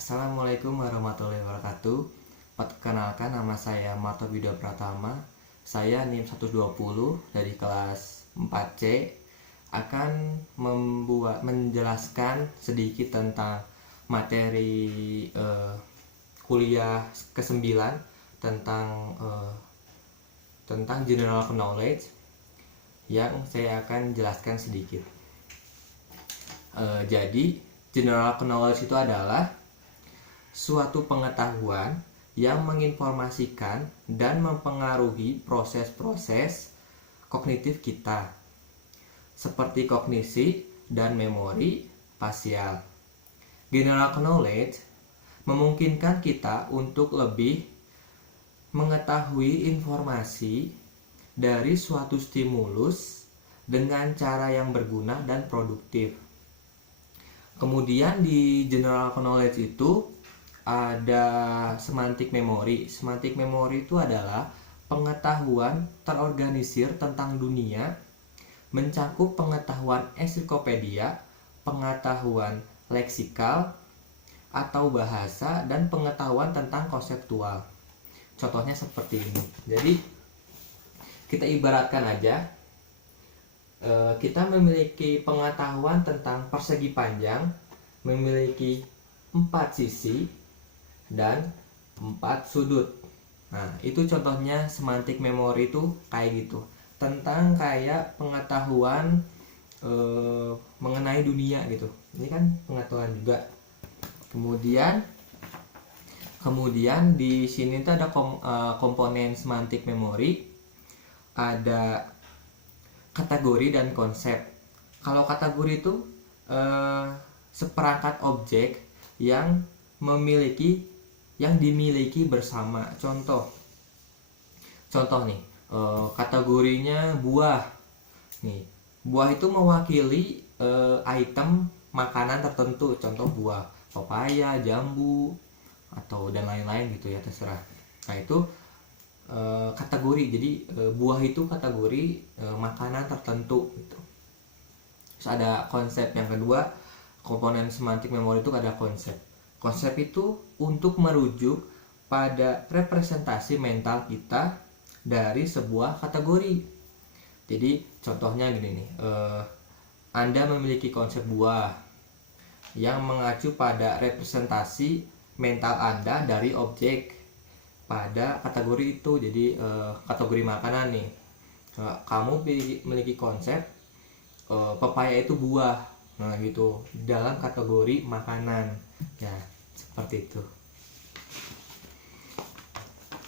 Assalamualaikum warahmatullahi wabarakatuh. Perkenalkan, nama saya Marto Widya Pratama. Saya NIM 120 dari kelas 4C akan menjelaskan sedikit tentang materi kuliah ke-9 tentang general knowledge yang saya akan jelaskan sedikit. Jadi general knowledge itu adalah suatu pengetahuan yang menginformasikan dan mempengaruhi proses-proses kognitif kita, seperti kognisi dan memori spasial. General knowledge memungkinkan kita untuk lebih mengetahui informasi dari suatu stimulus dengan cara yang berguna dan produktif. Kemudian di general knowledge itu ada semantik memori. Semantik memori itu adalah pengetahuan terorganisir tentang dunia, mencakup pengetahuan ensiklopedia, pengetahuan leksikal atau bahasa, dan pengetahuan tentang konseptual. Contohnya seperti ini. Jadi kita ibaratkan aja, kita memiliki pengetahuan tentang persegi panjang, memiliki 4 sisi dan 4 sudut. Nah, itu contohnya semantik memori itu kayak gitu. Tentang kayak pengetahuan mengenai dunia gitu. Ini kan pengetahuan juga. Kemudian di sini tuh ada komponen semantik memori, ada kategori dan konsep. Kalau kategori itu seperangkat objek yang dimiliki bersama. Contoh nih, kategorinya buah. Nih, buah itu mewakili item makanan tertentu. Contoh buah pepaya, jambu, atau dan lain-lain gitu ya, terserah. Nah, itu kategori. Jadi buah itu kategori makanan tertentu gitu. Terus ada konsep yang kedua, komponen semantik memori itu ada konsep. Konsep itu untuk merujuk pada representasi mental kita dari sebuah kategori. Jadi contohnya gini nih, Anda memiliki konsep buah yang mengacu pada representasi mental Anda dari objek pada kategori itu. Jadi kategori makanan nih, kamu memiliki konsep pepaya itu buah, nah gitu, dalam kategori makanan ya, seperti itu.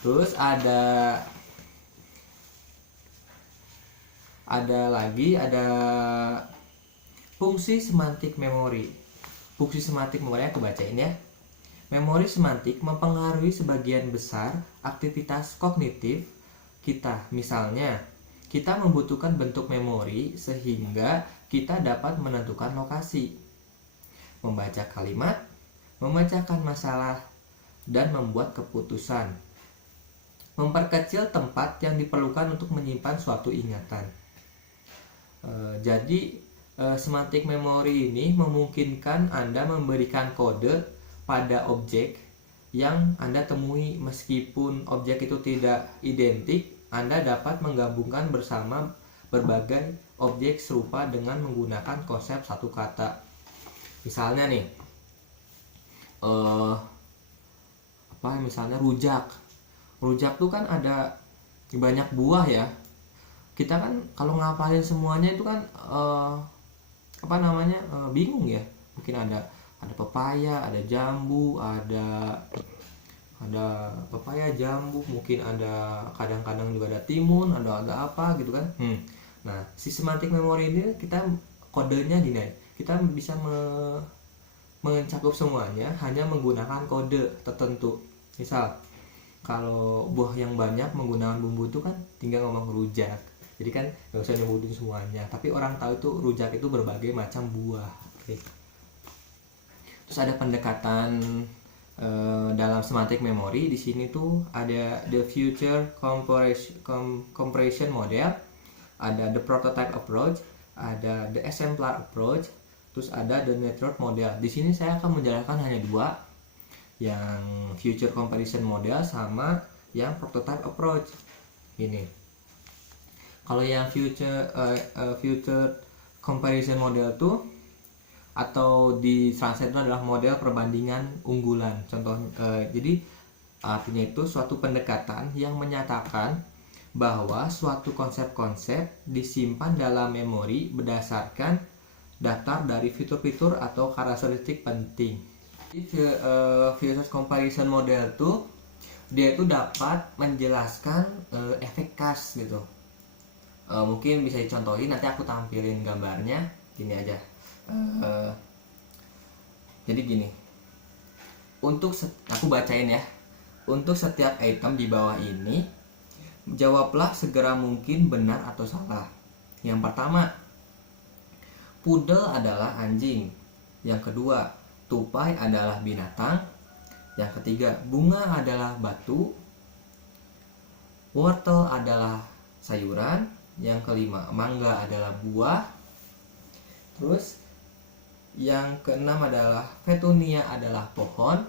Terus ada fungsi semantik memori. Fungsi semantik memori aku bacain ya. Memori semantik mempengaruhi sebagian besar aktivitas kognitif kita. Misalnya, kita membutuhkan bentuk memori sehingga kita dapat menentukan lokasi, membaca kalimat, memecahkan masalah, dan membuat keputusan. Memperkecil tempat yang diperlukan untuk menyimpan suatu ingatan. Jadi semantik memori ini memungkinkan Anda memberikan kode pada objek yang Anda temui. Meskipun objek itu tidak identik, Anda dapat menggabungkan bersama berbagai objek serupa dengan menggunakan konsep satu kata. Misalnya nih, misalnya rujak. Rujak tuh kan ada banyak buah ya. Kita kan kalau ngapalin semuanya itu kan bingung ya. Mungkin ada pepaya, ada jambu, ada pepaya, jambu, mungkin ada kadang-kadang juga ada timun, ada apa gitu kan. Nah, si semantik memori ini kita kodenya gini, kita bisa mencakup semuanya hanya menggunakan kode tertentu. Misal kalau buah yang banyak menggunakan bumbu itu kan tinggal ngomong rujak, jadi kan nggak usah nyebutin semuanya, tapi orang tahu itu rujak itu berbagai macam buah. Oke. Terus ada pendekatan dalam semantik memori. Di sini tuh ada the future compression model, ada the prototype approach, ada the exemplar approach, terus ada the network model. Di sini saya akan menjelaskan hanya 2, yang future comparison model sama yang prototype approach. Ini kalau yang future comparison model tuh atau di translate itu adalah model perbandingan unggulan. Contoh jadi artinya itu suatu pendekatan yang menyatakan bahwa suatu konsep-konsep disimpan dalam memori berdasarkan daftar dari fitur-fitur atau karakteristik penting. Jadi future comparison model tuh dia itu dapat menjelaskan efek kas gitu. Mungkin bisa dicontohin, nanti aku tampilin gambarnya. Gini aja. Jadi gini. Aku bacain ya. Untuk setiap item di bawah ini, jawablah segera mungkin benar atau salah. Yang pertama, pudel adalah anjing. Yang kedua, tupai adalah binatang. Yang ketiga, bunga adalah batu. Wortel adalah sayuran. Yang kelima, mangga adalah buah. Terus yang keenam adalah petunia adalah pohon.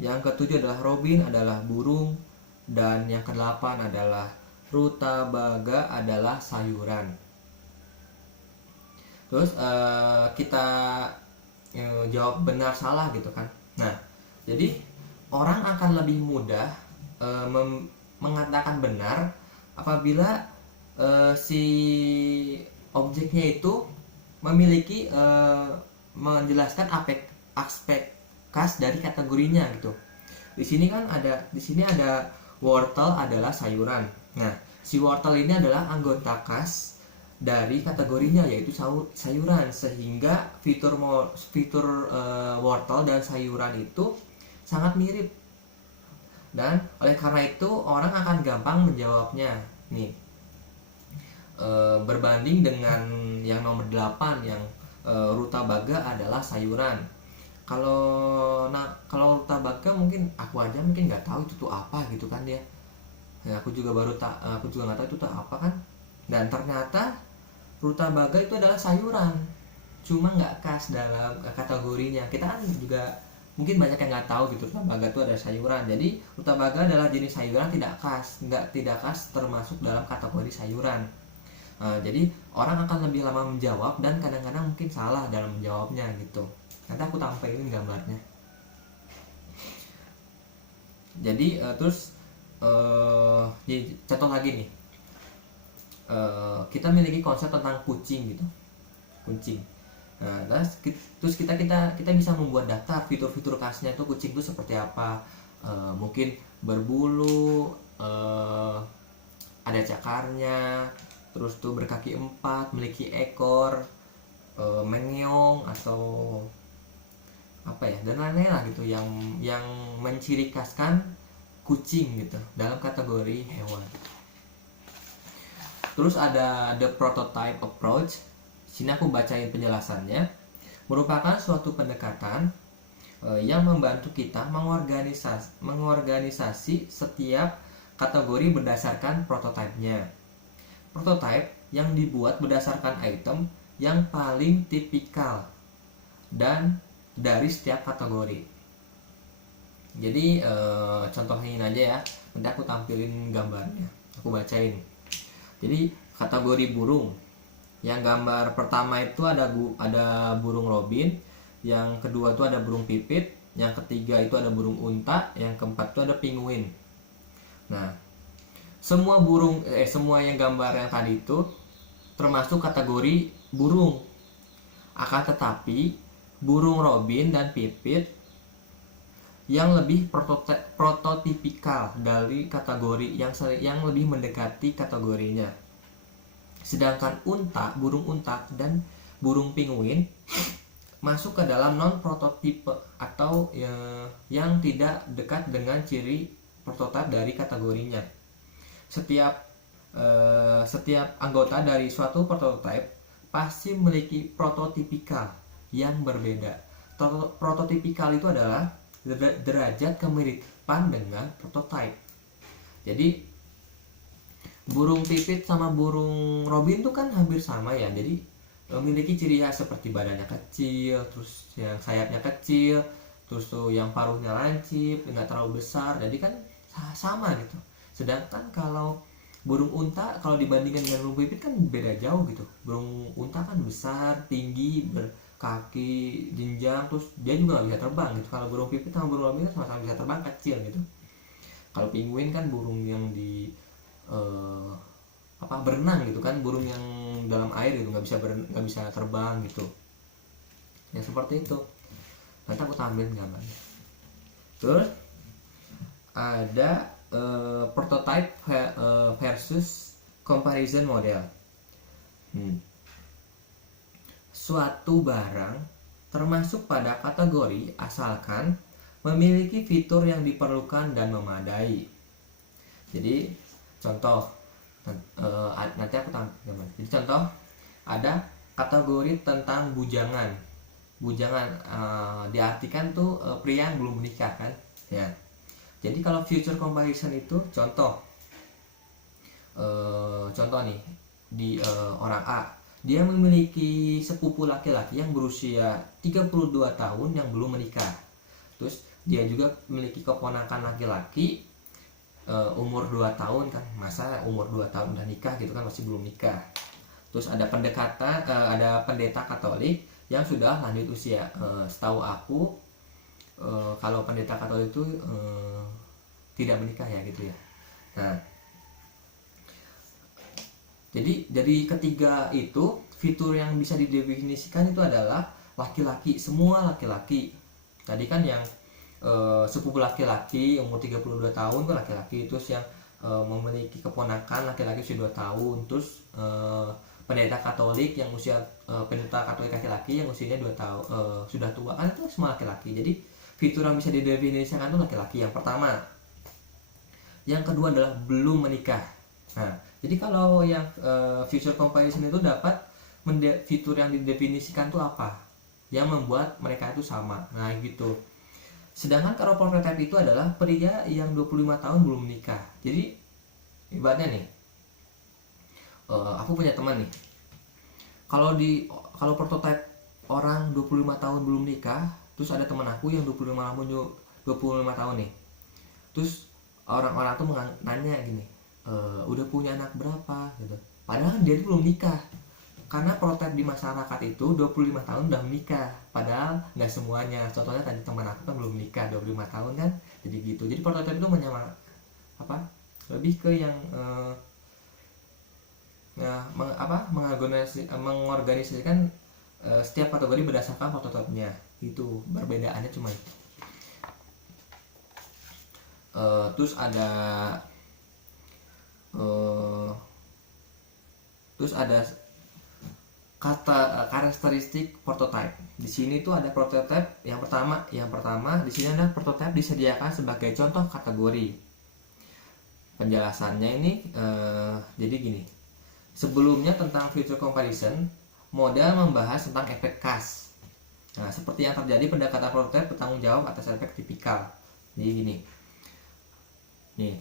Yang ketujuh adalah robin adalah burung. Dan yang kedelapan adalah rutabaga adalah sayuran. Terus kita jawab benar salah gitu kan. Nah, jadi orang akan lebih mudah mengatakan benar apabila si objeknya itu memiliki menjelaskan aspek khas dari kategorinya gitu. Di sini ada wortel adalah sayuran. Nah, si wortel ini adalah anggota khas dari kategorinya yaitu sayuran, sehingga fitur wortel dan sayuran itu sangat mirip. Dan oleh karena itu orang akan gampang menjawabnya. Nih. Berbanding dengan yang nomor 8 yang rutabaga adalah sayuran. Kalau rutabaga mungkin aku nggak tahu itu tuh apa gitu kan ya. Nah, aku juga nggak tahu itu tuh apa kan. Dan ternyata rutabaga itu adalah sayuran, cuma nggak khas dalam kategorinya. Kita kan juga mungkin banyak yang nggak tahu gitu rutabaga itu adalah sayuran. Jadi rutabaga adalah jenis sayuran tidak khas termasuk dalam kategori sayuran. Jadi orang akan lebih lama menjawab dan kadang-kadang mungkin salah dalam menjawabnya gitu. Nanti aku tampilin gambarnya. Jadi terus contoh lagi nih. Kita memiliki konsep tentang kucing gitu. Kucing. Nah, terus kita bisa membuat daftar fitur-fitur khasnya tuh kucing itu seperti apa. Mungkin berbulu, ada cakarnya, terus tuh berkaki 4, memiliki ekor, mengeong atau apa ya, dan lain-lain lah gitu yang menciri khaskan kucing gitu dalam kategori hewan. Terus ada the prototype approach. Sini aku bacain penjelasannya. Merupakan suatu pendekatan yang membantu kita mengorganisasi setiap kategori berdasarkan prototipenya. Prototype yang dibuat berdasarkan item yang paling tipikal dan dari setiap kategori. Jadi contohnya ini aja ya. Nanti aku tampilin gambarnya. Aku bacain. Jadi kategori burung. Yang gambar pertama itu ada burung robin, yang kedua itu ada burung pipit, yang ketiga itu ada burung unta, yang keempat itu ada penguin. Nah, semua yang gambar yang tadi itu termasuk kategori burung. Akan tetapi burung robin dan pipit yang lebih prototipikal dari kategori yang lebih mendekati kategorinya. Sedangkan burung unta dan burung penguin masuk ke dalam non prototipe atau yang tidak dekat dengan ciri prototipe dari kategorinya. Setiap anggota dari suatu prototipe pasti memiliki prototipikal yang berbeda. Prototipikal itu adalah derajat kemiripan dengan prototipe. Jadi burung pipit sama burung robin itu kan hampir sama ya. Jadi memiliki ciri khas seperti badannya kecil, terus yang sayapnya kecil, terus tuh yang paruhnya lancip, nggak terlalu besar, jadi kan sama gitu. Sedangkan kalau burung unta kalau dibandingkan dengan burung pipit kan beda jauh gitu. Burung unta kan besar, tinggi, berkaki jenjang, terus dia juga nggak bisa terbang gitu. Kalau burung pipit sama burung lobster kan sama-sama bisa terbang, kecil gitu. Kalau penguin kan burung yang di berenang gitu kan, burung yang dalam air gitu, nggak bisa terbang gitu. Ya seperti itu. Nanti aku tampilin gambarnya. Terus ada prototype versus comparison model. Suatu barang termasuk pada kategori asalkan memiliki fitur yang diperlukan dan memadai. Jadi contoh, nanti aku tampilkan. Jadi contoh, ada kategori tentang bujangan. Bujangan diartikan tuh pria yang belum menikah kan, ya. Jadi kalau future comparison itu contoh nih di orang A, dia memiliki sepupu laki-laki yang berusia 32 tahun yang belum menikah. Terus dia juga memiliki keponakan laki-laki umur 2 tahun kan, masa umur 2 tahun udah nikah gitu kan, masih belum nikah. Terus ada ada pendeta Katolik yang sudah lanjut usia. Setahu aku kalau pendeta Katolik itu tidak menikah ya gitu ya. Nah, jadi ketiga itu fitur yang bisa didefinisikan itu adalah laki-laki, semua laki-laki. Tadi kan yang sepupu laki-laki umur 32 tahun itu laki-laki, terus yang memiliki keponakan laki-laki usia 2 tahun, terus pendeta Katolik yang pendeta Katolik laki-laki yang usianya 2 tahun sudah tua kan, itu semua laki-laki. Jadi fitur yang bisa didefinisikan itu laki-laki yang pertama. Yang kedua adalah belum menikah. Nah, jadi kalau yang future comparison itu dapat fitur yang didefinisikan itu apa yang membuat mereka itu sama. Nah gitu. Sedangkan kalau prototype itu adalah pria yang 25 tahun belum menikah. Jadi ibaratnya nih, aku punya teman nih. Kalau prototype orang 25 tahun belum nikah, terus ada teman aku yang 25 tahun nih. Terus orang-orang tuh nanya gini, udah punya anak berapa gitu. Padahal dia tuh belum nikah. Karena prototipe di masyarakat itu 25 tahun udah menikah, padahal nggak semuanya. Contohnya tadi teman aku kan belum menikah 25 tahun kan, jadi gitu. Jadi prototipe itu lebih ke yang mengorganisasikan setiap kategori berdasarkan prototipenya. Itu perbedaannya cuma itu. Terus ada karakteristik prototype. Di sini tuh ada prototype yang pertama di sini ada prototype disediakan sebagai contoh kategori. Penjelasannya ini jadi gini. Sebelumnya tentang future comparison, model membahas tentang efek khas. Nah, seperti yang terjadi pendekatan prototype bertanggung jawab atas efek tipikal. Jadi gini. Nih.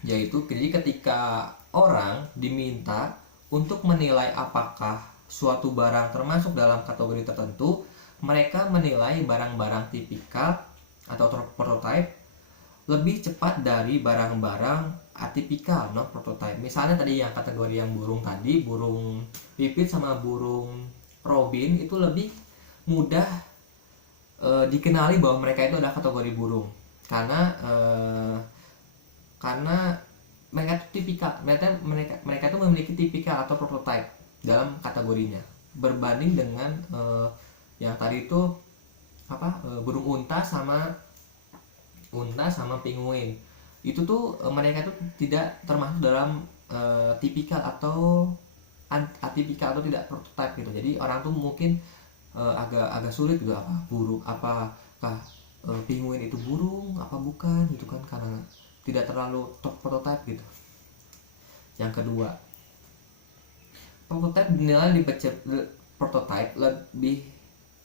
Jadi ketika orang diminta untuk menilai apakah suatu barang termasuk dalam kategori tertentu, mereka menilai barang-barang tipikal atau prototype lebih cepat dari barang-barang atipikal non prototype. Misalnya tadi yang kategori yang burung tadi, burung pipit sama burung robin itu lebih mudah dikenali bahwa mereka itu adalah kategori burung karena mereka itu tipikal, mereka itu memiliki tipikal atau prototype dalam kategorinya, berbanding dengan yang tadi itu burung unta sama penguin. Itu tuh mereka itu tidak termasuk dalam tipikal atau atipikal atau tidak prototype gitu. Jadi orang tuh mungkin agak sulit gitu, apakah penguin itu burung apa bukan gitu kan, karena tidak terlalu prototype gitu. Yang kedua, prototype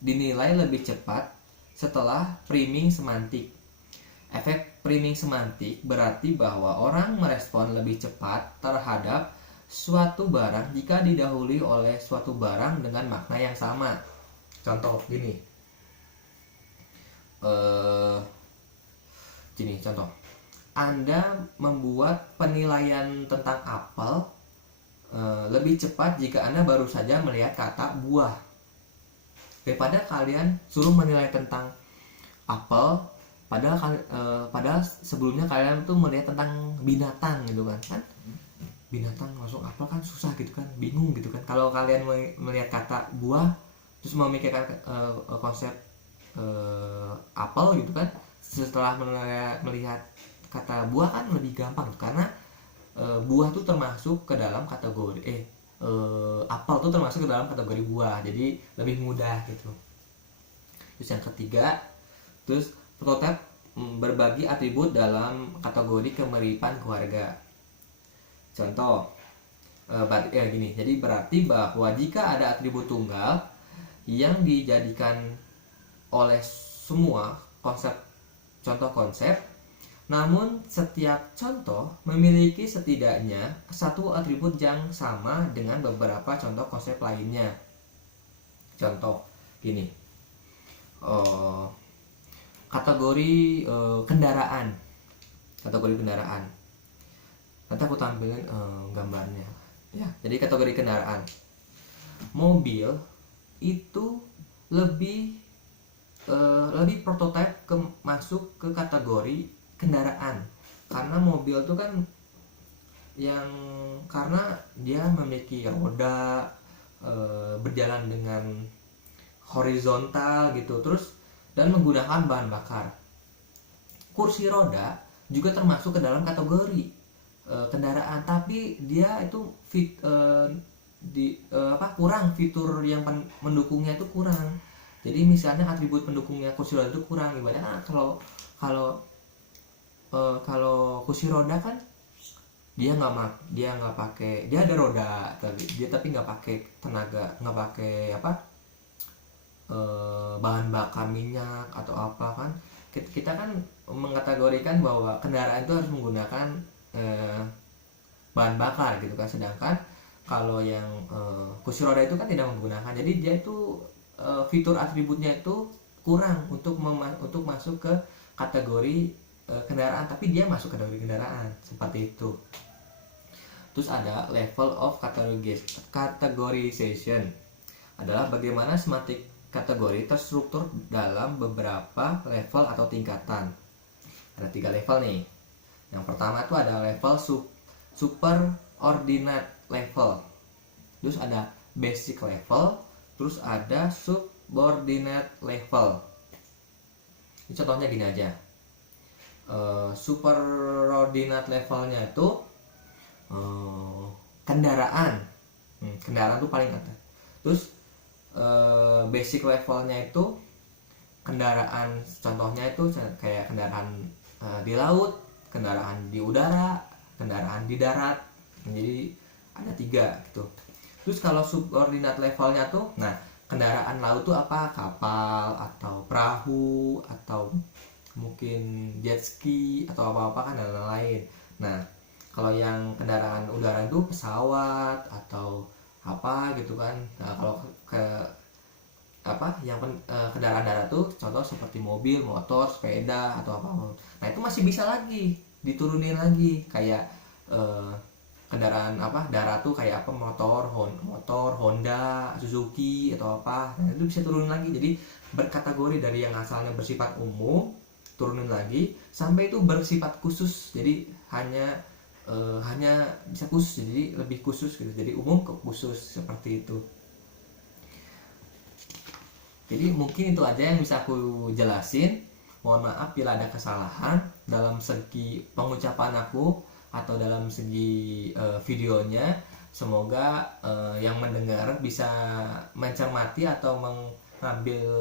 dinilai lebih cepat setelah priming semantik. Efek priming semantik berarti bahwa orang merespon lebih cepat terhadap suatu barang jika didahului oleh suatu barang dengan makna yang sama. Contoh gini, eh Gini contoh, Anda membuat penilaian tentang apel lebih cepat jika Anda baru saja melihat kata buah, daripada kalian suruh menilai tentang apel padahal sebelumnya kalian tuh melihat tentang binatang gitu kan binatang langsung apel kan susah gitu kan, bingung gitu kan. Kalau kalian melihat kata buah terus memikirkan konsep apel gitu kan, setelah melihat kata buah kan lebih gampang karena buah tuh termasuk ke dalam kategori apel tuh termasuk ke dalam kategori buah, jadi lebih mudah gitu. Terus yang ketiga, terus prototipe berbagi atribut dalam kategori kemiripan keluarga. Contoh gini, jadi berarti bahwa jika ada atribut tunggal yang dijadikan oleh semua contoh konsep, namun setiap contoh memiliki setidaknya satu atribut yang sama dengan beberapa contoh konsep lainnya. Contoh gini, kategori kendaraan. Nanti aku tampilin gambarnya ya. Jadi kategori kendaraan, mobil itu lebih prototipe masuk ke kategori kendaraan, karena mobil tuh kan karena dia memiliki roda, berjalan dengan horizontal gitu, terus dan menggunakan bahan bakar. Kursi roda juga termasuk ke dalam kategori kendaraan, tapi dia itu kurang fitur yang mendukungnya itu kurang. Jadi misalnya atribut pendukungnya kursi roda itu kurang. Ibaratnya kalau kursi roda kan dia nggak pakai, dia ada roda tapi nggak pakai tenaga, nggak pakai bahan bakar minyak atau apa kan. Kita kan mengkategorikan bahwa kendaraan itu harus menggunakan bahan bakar gitu kan, sedangkan kalau yang kursi roda itu kan tidak menggunakan. Jadi dia itu fitur atributnya itu kurang untuk masuk ke kategori kendaraan, tapi dia masuk kategori kendaraan seperti itu. Terus ada level of categorization, adalah bagaimana semantik kategori terstruktur dalam beberapa level atau tingkatan. Ada 3 level nih. Yang pertama itu ada level superordinate level, terus ada basic level, terus ada subordinate level. Ini contohnya gini aja. Superordinate levelnya itu kendaraan tuh paling atas. Terus basic levelnya itu kendaraan, contohnya itu kayak kendaraan di laut, kendaraan di udara, kendaraan di darat. Jadi ada 3 gitu. Terus kalau subordinate levelnya tuh, nah kendaraan laut tuh apa? Kapal atau perahu atau mungkin jet ski atau apa-apa kan, dan lain-lain. Nah kalau yang kendaraan udara itu pesawat atau apa gitu kan. Nah kalau kendaraan darat tuh contoh seperti mobil, motor, sepeda atau apa. Nah itu masih bisa lagi diturunin lagi, kayak kendaraan darat tuh kayak apa, motor Honda, Suzuki atau apa. Nah itu bisa turunin lagi, jadi berkategori dari yang asalnya bersifat umum turunin lagi sampai itu bersifat khusus. Jadi hanya bisa khusus, jadi lebih khusus gitu, jadi umum ke khusus seperti itu. Jadi mungkin itu aja yang bisa aku jelasin. Mohon maaf bila ada kesalahan dalam segi pengucapan aku atau dalam segi videonya. Semoga yang mendengar bisa mencermati atau mengambil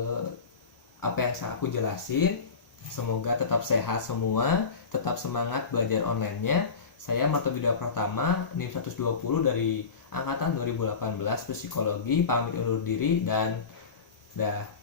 apa yang aku jelasin. Semoga tetap sehat semua, tetap semangat belajar online-nya. Saya Mata Video Pratama, NIM 120 dari angkatan 2018 Psikologi, pamit undur diri dan dah.